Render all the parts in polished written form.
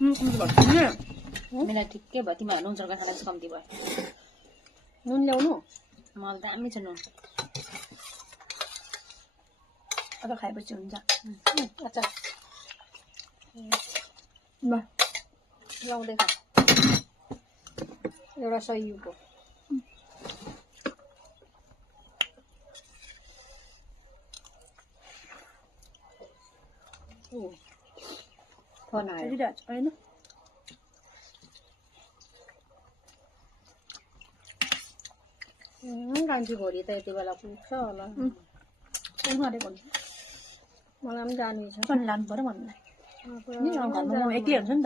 कम्ती भएको छैन मलाई ठिक्कै भयो तिमीहरू नुन चर्का खाँदा चाहिँ कम्ती भयो नुन ल्याउनु मलाई दामी छ नुन अब खाएपछि हुन्छ अचार ल लाउँदै खा एउटा सहीको फोन आयो हेरिरहेको छु होइन कान्छी भोलि त यति बेला पुग्छ होला उनीहरूको मलाई पनि जानु छ पनि लानु पऱ्यो भन्नुलाई घरमा म एक्लै हुन्छु नि त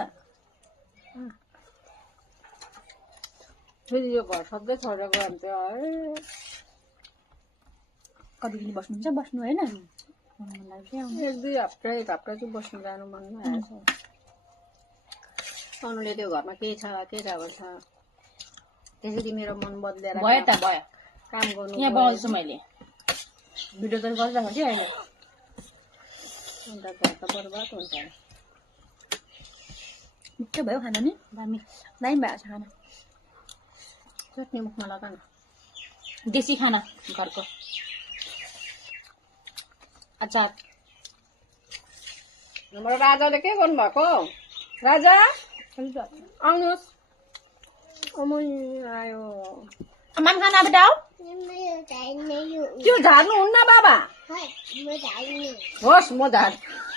फेरि यो घर सधैँ छोडेर गयो भने चाहिँ कति दिन बस्नुहुन्छ बस्नु होइन एक दुई हप्ता एक हप्ता चाहिँ बस्नु जानु मन लागेको छ अनुले त्यो घरमा के छ भन्छ त्यसरी मेरो मन बदलेर भयो त भयो काम गर्नु यहाँ बगाउँछु मैले भिडियो त गरिरहेको थिएँ अहिले अन्त घर त बर्बाद हुन्छ मिठो भयो खाना नि दामी दामी भएको छ खाना चट्नी मुखमा लगा न देशी खाना घरको अचार हाम्रो राजाले के गर्नुभएको राजा आउनुहोस् आयो माम खाना बेटा त्यो झार्नु हुन्न बाबा होस् म झार्छु